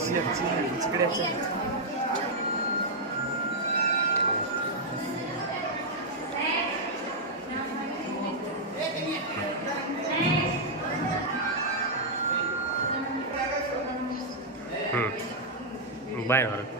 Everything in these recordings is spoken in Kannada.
сердце, интеграция. Bye, Nora.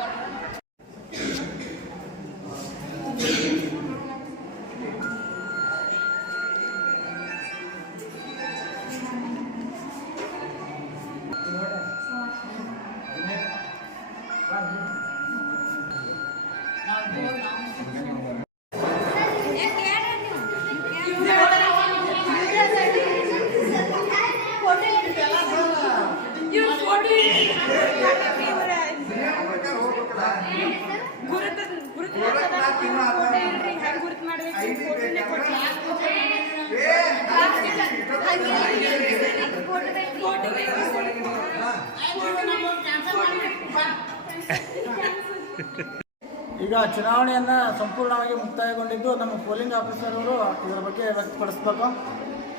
ಈಗ ಚುನಾವಣೆಯನ್ನು ಸಂಪೂರ್ಣವಾಗಿ ಮುಕ್ತಾಯಗೊಂಡಿದ್ದು ನಮ್ಮ ಪೋಲಿಂಗ್ ಆಫೀಸರ್ ಅವರು. ಇದರ ಬಗ್ಗೆ ವ್ಯಕ್ತಪಡಿಸ್ಬೇಕು.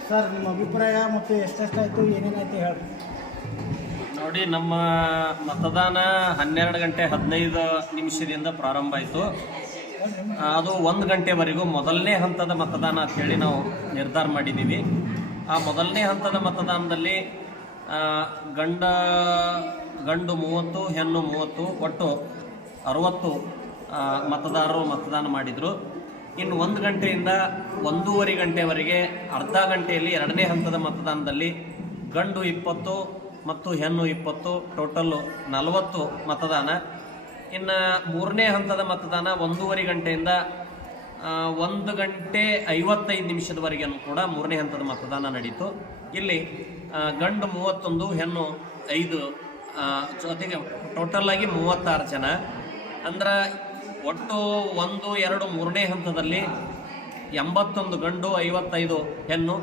ಸರ್ ನಿಮ್ಮ ಅಭಿಪ್ರಾಯ ಮತ್ತು ಎಷ್ಟೆಷ್ಟಾಯಿತು ಏನೇನಾಯ್ತು ಹೇಳಿ. ನೋಡಿ ನಮ್ಮ ಮತದಾನ ಹನ್ನೆರಡು ಗಂಟೆ ಹದಿನೈದು ನಿಮಿಷದಿಂದ ಪ್ರಾರಂಭ ಆಯಿತು. ಅದು ಒಂದು ಗಂಟೆವರೆಗೂ ಮೊದಲನೇ ಹಂತದ ಮತದಾನ ಅಂತೇಳಿ ನಾವು ನಿರ್ಧಾರ ಮಾಡಿದ್ದೀವಿ. ಆ ಮೊದಲನೇ ಹಂತದ ಮತದಾನದಲ್ಲಿ ಗಂಡ, ಗಂಡು ಮೂವತ್ತು, ಹೆಣ್ಣು ಮೂವತ್ತು, ಒಟ್ಟು ಅರವತ್ತು ಮತದಾರರು ಮತದಾನ ಮಾಡಿದರು. ಇನ್ನು ಒಂದು ಗಂಟೆಯಿಂದ ಒಂದೂವರೆ ಗಂಟೆವರೆಗೆ ಅರ್ಧ ಗಂಟೆಯಲ್ಲಿ ಎರಡನೇ ಹಂತದ ಮತದಾನದಲ್ಲಿ ಗಂಡು ಇಪ್ಪತ್ತು ಮತ್ತು ಹೆಣ್ಣು ಇಪ್ಪತ್ತು, ಟೋಟಲ್ಲು ನಲವತ್ತು ಮತದಾನ ಇನ್ನು ಮೂರನೇ ಹಂತದ ಮತದಾನ ಒಂದೂವರೆ ಗಂಟೆಯಿಂದ ಒಂದು ಗಂಟೆ ಐವತ್ತೈದು ನಿಮಿಷದವರೆಗೂ ಕೂಡ ಮೂರನೇ ಹಂತದ ಮತದಾನ ನಡೀತು. ಇಲ್ಲಿ ಗಂಡು ಮೂವತ್ತೊಂದು, ಹೆಣ್ಣು ಐದು ಜೊತೆಗೆ ಟೋಟಲ್ ಆಗಿ ಮೂವತ್ತಾರು ಜನ. ಅಂದ್ರೆ ಒಟ್ಟು ಒಂದು, ಎರಡು ಮೂರನೇ ಹಂತದಲ್ಲಿ ಎಂಬತ್ತೊಂದು ಗಂಡು, ಐವತ್ತೈದು ಹೆಣ್ಣು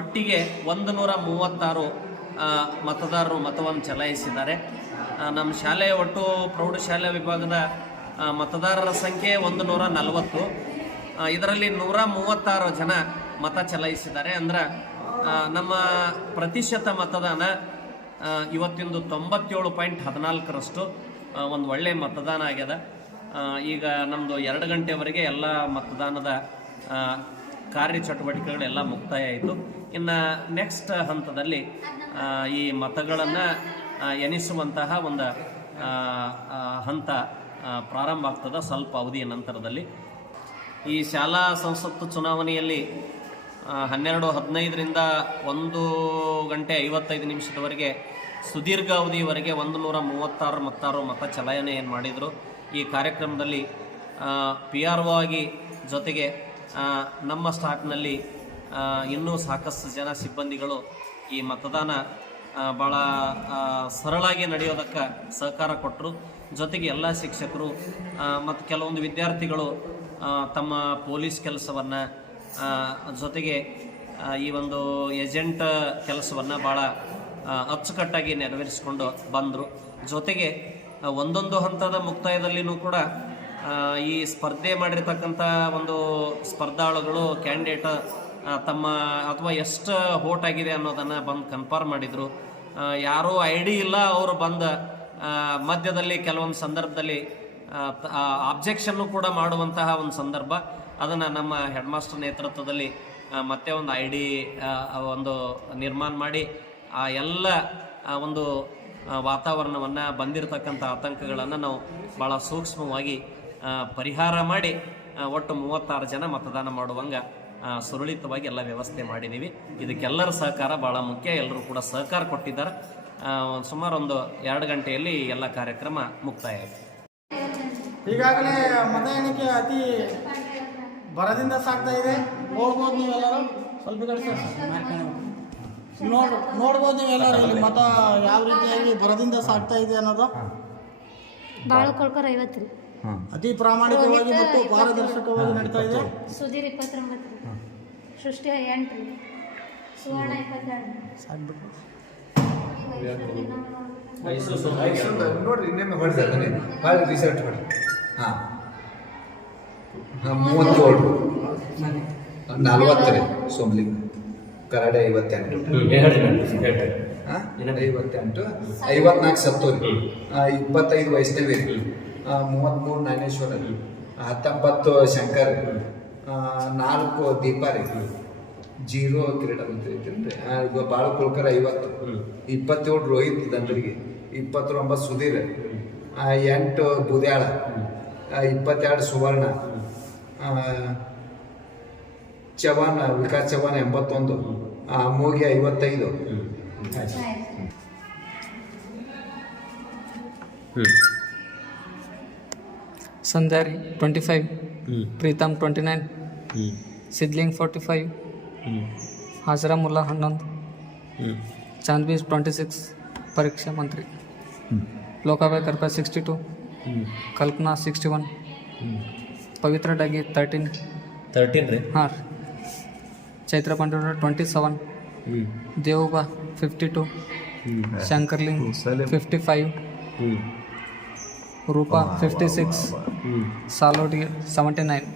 ಒಟ್ಟಿಗೆ ಒಂದು ನೂರ ಮೂವತ್ತಾರು ಮತದಾರರು ಮತವನ್ನು ಚಲಾಯಿಸಿದ್ದಾರೆ. ನಮ್ಮ ಶಾಲೆಯ ಒಟ್ಟು ಪ್ರೌಢಶಾಲೆ ವಿಭಾಗದ ಮತದಾರರ ಸಂಖ್ಯೆ ಒಂದು ನೂರ ನಲವತ್ತು ಇದರಲ್ಲಿ ನೂರ ಮೂವತ್ತಾರು ಜನ ಮತ ಚಲಾಯಿಸಿದ್ದಾರೆ. ಅಂದ್ರೆ ನಮ್ಮ ಪ್ರತಿಶತ ಮತದಾನ ಇವತ್ತಿಂದು ತೊಂಬತ್ತೇಳು ಪಾಯಿಂಟ್ ಹದಿನಾಲ್ಕರಷ್ಟು ಒಂದು ಒಳ್ಳೆಯ ಮತದಾನ ಆಗ್ಯದ. ಈಗ ನಮ್ಮದು ಎರಡು ಗಂಟೆವರೆಗೆ ಎಲ್ಲ ಮತದಾನದ ಕಾರ್ಯಚಟುವಟಿಕೆಗಳೆಲ್ಲ ಮುಕ್ತಾಯ ಆಯಿತು ಇನ್ನು ನೆಕ್ಸ್ಟ್ ಹಂತದಲ್ಲಿ ಈ ಮತಗಳನ್ನು ಎನಿಸುವಂತಹ ಒಂದು ಹಂತ ಪ್ರಾರಂಭ ಆಗ್ತದೆ ಸ್ವಲ್ಪ ಅವಧಿಯ ನಂತರದಲ್ಲಿ. ಈ ಶಾಲಾ ಸಂಸತ್ತು ಚುನಾವಣೆಯಲ್ಲಿ ಹನ್ನೆರಡು, ಹದಿನೈದರಿಂದ ಒಂದು ಗಂಟೆ ಐವತ್ತೈದು ನಿಮಿಷದವರೆಗೆ ಸುದೀರ್ಘ ಅವಧಿಯವರೆಗೆ ಒಂದು ನೂರ ಮೂವತ್ತಾರು ಮತ್ತಾರು ಮತ ಚಲಾಯನೆ ಏನು ಮಾಡಿದರು. ಈ ಕಾರ್ಯಕ್ರಮದಲ್ಲಿ ಪಿ ಆರ್ ಒ ಆಗಿ ಜೊತೆಗೆ ನಮ್ಮ ಸ್ಟಾಕ್ನಲ್ಲಿ ಇನ್ನೂ ಸಾಕಷ್ಟು ಜನ ಸಿಬ್ಬಂದಿಗಳು ಈ ಮತದಾನ ಭಾಳ ಸರಳಾಗಿ ನಡೆಯೋದಕ್ಕೆ ಸಹಕಾರ ಕೊಟ್ಟರು ಜೊತೆಗೆ ಎಲ್ಲ ಶಿಕ್ಷಕರು ಮತ್ತು ಕೆಲವೊಂದು ವಿದ್ಯಾರ್ಥಿಗಳು ತಮ್ಮ ಪೊಲೀಸ್ ಕೆಲಸವನ್ನು ಜೊತೆಗೆ ಈ ಒಂದು ಏಜೆಂಟ್ ಕೆಲಸವನ್ನು ಭಾಳ ಅಚ್ಚುಕಟ್ಟಾಗಿ ನೆರವೇರಿಸಿಕೊಂಡು ಬಂದರು. ಜೊತೆಗೆ ಒಂದೊಂದು ಹಂತದ ಮುಕ್ತಾಯದಲ್ಲಿಯೂ ಕೂಡ ಈ ಸ್ಪರ್ಧೆ ಮಾಡಿರ್ತಕ್ಕಂಥ ಒಂದು ಸ್ಪರ್ಧಾಳುಗಳು ಕ್ಯಾಂಡಿಡೇಟ್ ತಮ್ಮ ಅಥವಾ ಎಷ್ಟು ಹೋಟ್ ಆಗಿದೆ ಅನ್ನೋದನ್ನು ಬಂದು ಕನ್ಫರ್ಮ್ ಮಾಡಿದರು. ಯಾರೂ ಐ ಡಿ ಇಲ್ಲ, ಅವರು ಬಂದ ಮಧ್ಯದಲ್ಲಿ ಕೆಲವೊಂದು ಸಂದರ್ಭದಲ್ಲಿ ಆಬ್ಜೆಕ್ಷನ್ನು ಕೂಡ ಮಾಡುವಂತಹ ಒಂದು ಸಂದರ್ಭ. ಅದನ್ನು ನಮ್ಮ ಹೆಡ್ ಮಾಸ್ಟರ್ ನೇತೃತ್ವದಲ್ಲಿ ಮತ್ತೆ ಒಂದು ಐ ಡಿ ಒಂದು ನಿರ್ಮಾಣ ಮಾಡಿ, ಆ ಎಲ್ಲ ಒಂದು ವಾತಾವರಣವನ್ನು ಬಂದಿರತಕ್ಕಂಥ ಆತಂಕಗಳನ್ನು ನಾವು ಭಾಳ ಸೂಕ್ಷ್ಮವಾಗಿ ಪರಿಹಾರ ಮಾಡಿ ಒಟ್ಟು ಮೂವತ್ತಾರು ಜನ ಮತದಾನ ಮಾಡುವಂಗೆ ಸುರಳಿತವಾಗಿ ಎಲ್ಲ ವ್ಯವಸ್ಥೆ ಮಾಡಿದ್ದೀವಿ ಇದಕ್ಕೆಲ್ಲರ ಸಹಕಾರ ಭಾಳ ಮುಖ್ಯ. ಎಲ್ಲರೂ ಕೂಡ ಸಹಕಾರ ಕೊಟ್ಟಿದ್ದಾರೆ. ಸುಮಾರು ಒಂದು ಎರಡು ಗಂಟೆಯಲ್ಲಿ ಎಲ್ಲ ಕಾರ್ಯಕ್ರಮ ಮುಕ್ತಾಯ ಆಯಿತು ಈಗಾಗಲೇ ಮತ ಎಣಿಕೆ ಅತಿ ಬರದಿಂದ ಸಾಕ್ತಾ ಇದೆ. ಹೋಗ್ಬೋದು ನೀವೆಲ್ಲರೂ. ಸ್ವಲ್ಪ ನೋಡ್ ನೋಡ್ಬೋದು ನೀವೆಲ್ಲರೂ ಇಲ್ಲಿ ಮತ ಯಾವ ರೀತಿಯಾಗಿ ಬರದಿಂದ ಸಾಕ್ತಾ ಇದೆ ಅನ್ನೋದು. ಬಾಳ ಕೊಳ್ಕರ್ ಐವತ್ತು ರೀ. ಅತಿ ಪ್ರಾಮಾಣಿಕವಾಗಿ ಮತ್ತು ಪಾರದರ್ಶಕವಾಗಿ ನಡೀತಾ ಇದೆ. ಸುಧೀರ್ ಇಪ್ಪತ್ತೊಂಬತ್ತು. ಸೃಷ್ಟಿ ಎಂಟು. ಸುವರ್ಣ ಇಪ್ಪತ್ತೆರಡು. ನೋಡ್ರಿ ಇನ್ನೊಮ್ಮೆ ಹೊಡೆದಾನೆ ಭಾಳ ರಿಸರ್ಚ್ ಮಾಡಿ ಹಾಂ ಹಾಂ ಮೂವತ್ತೇಳು ನಲ್ವತ್ತು ರೀ ಸೋಮಲಿಂಗ. ಕರಾಡೆ ಐವತ್ತೆಂಟು. ಹಾಂ? ಐವತ್ತೆಂಟು. ಐವತ್ನಾಲ್ಕು ಸತ್ತೋರಿ. ಇಪ್ಪತ್ತೈದು ವಯಸ್ಸೇ ರೀ ಮೂವತ್ತ್ಮೂರು ಮೂರು ನಾಗೇಶ್ವರ ಹತ್ತೊಂಬತ್ತು ಶಂಕರ್ ನಾಲ್ಕು ದೀಪಾರಿ ರೀ ಜೀರೋ ಕ್ರೀಡಾಮಂತ್ರಿ ಐತಿ ಬಾಳ ಕುಲ್ಕರ್ ಐವತ್ತು ಇಪ್ಪತ್ತೇಳು ರೋಹಿತ್ ದಂದ್ರಿಗೆ ಇಪ್ಪತ್ತೊಂಬತ್ತು ಸುಧೀರ್ ಎಂಟು ಬುದ್ಯಾಳ ಇಪ್ಪತ್ತೆರಡು ಸುವರ್ಣ ಚವಾನ್ ವಿಕಾಸ್ ಚವಾನ್ ಎಂಬತ್ತೊಂದು ಆ, ಮೂಗಿ ಐವತ್ತೈದು. ಆಯ್ತು ಸಂಧ್ಯಾರಿ twenty five Pritam twenty nine Sidling forty five Hajara Mulla ಹನ್ನೊಂದು. ಚಾಂದ್ಬೀಸ್ ಟ್ವೆಂಟಿ ಸಿಕ್ಸ್ ಪರೀಕ್ಷಾ ಮಂತ್ರಿ ಲೋಕಾಭಾಯ್ ಕರ್ಪ sixty two Kalpana sixty one Pavitra doggy thirteen thirteen ರೀ? ಹಾಂ ರೀ. ಚೈತ್ರ ಪಾಂಡವ್ರ twenty seven ದೇವುಬಾ fifty two Shankarling fifty five Rupa fifty six ಸಾಲೋಟಿ seventy nine